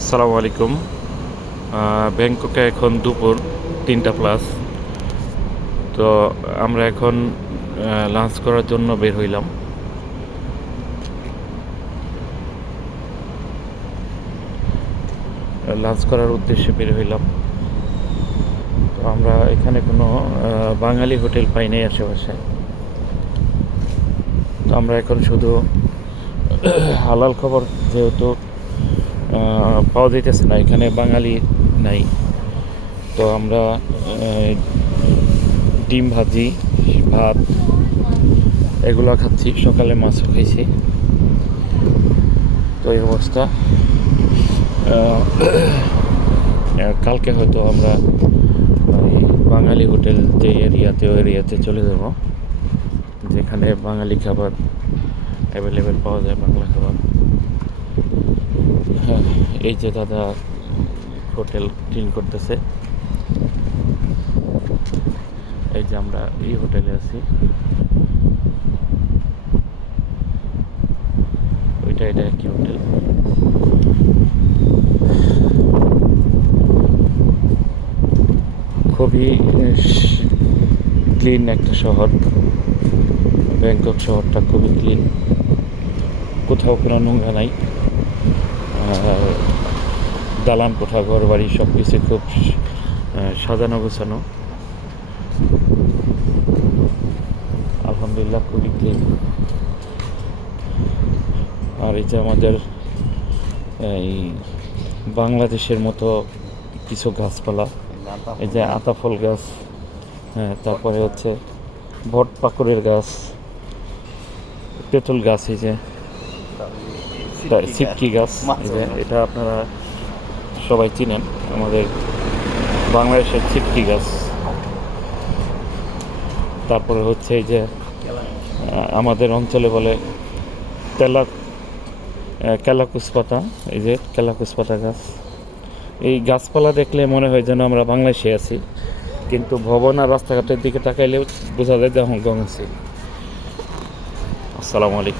আসসালামু আলাইকুম। ব্যাংককে এখন দুপুর তিনটা প্লাস তো আমরা এখন লাঞ্চ করার জন্য বের হইলাম। লাঞ্চ করার উদ্দেশ্যে বের হইলাম। তো আমরা এখানে কোনো বাঙালি হোটেল পাই নাই আশেপাশে। তো আমরা এখন শুধু হালাল খবর যেহেতু পাওয়া যাইতেছে না, এখানে বাঙালি নাই। তো আমরা ডিম ভাজি, ভাত, এগুলো খাচ্ছি, সকালে মাছও খাইছি। তো এই অবস্থা। কালকে হয়তো আমরা বাঙালি হোটেল যে এরিয়াতে ওই এরিয়াতে চলে যাব, যেখানে বাঙালি খাবার অ্যাভেলেবেল পাওয়া যায়, বাংলা খাবার। এই যে দাদা হোটেল ক্লিন করতেছে। এই যে আমরা এই হোটেলে আছি। ওইটা, এটা কি হোটেল। খুবই ক্লিন একটা শহর। ব্যাংকক শহরটা খুবই ক্লিন। কোথাও কোনো নোংরা নাই। দালান কোঠা ঘর বাড়ি সব কিছু খুব সাজানো গোছানো। আলহামদুলিল্লাহ খুবই ক্লিন আর এই যে আমাদের এই বাংলাদেশের মতো কিছু গাছপালা এই যে আতাফল গাছ হ্যাঁ তারপরে হচ্ছে ভট পাকুড়ের গাছ তেঁতুল গাছ এই যে সিপকি গাছ এই যে এটা আপনারা সবাই চিনেন, আমাদের বাংলাদেশের ছিটকি গাছ। তারপরে হচ্ছে এই যে আমাদের অঞ্চলে বলে তেলা ক্যালাকুস পাতা এই যে ক্যালাকুস পাতা গাছ। এই গাছপালা দেখলে মনে হয় যেন আমরা বাংলাদেশে আছি, কিন্তু ভবন আর রাস্তাঘাটের দিকে তাকাইলে বোঝা যায় যে হংকং আছি। আসসালামু আলাইকুম।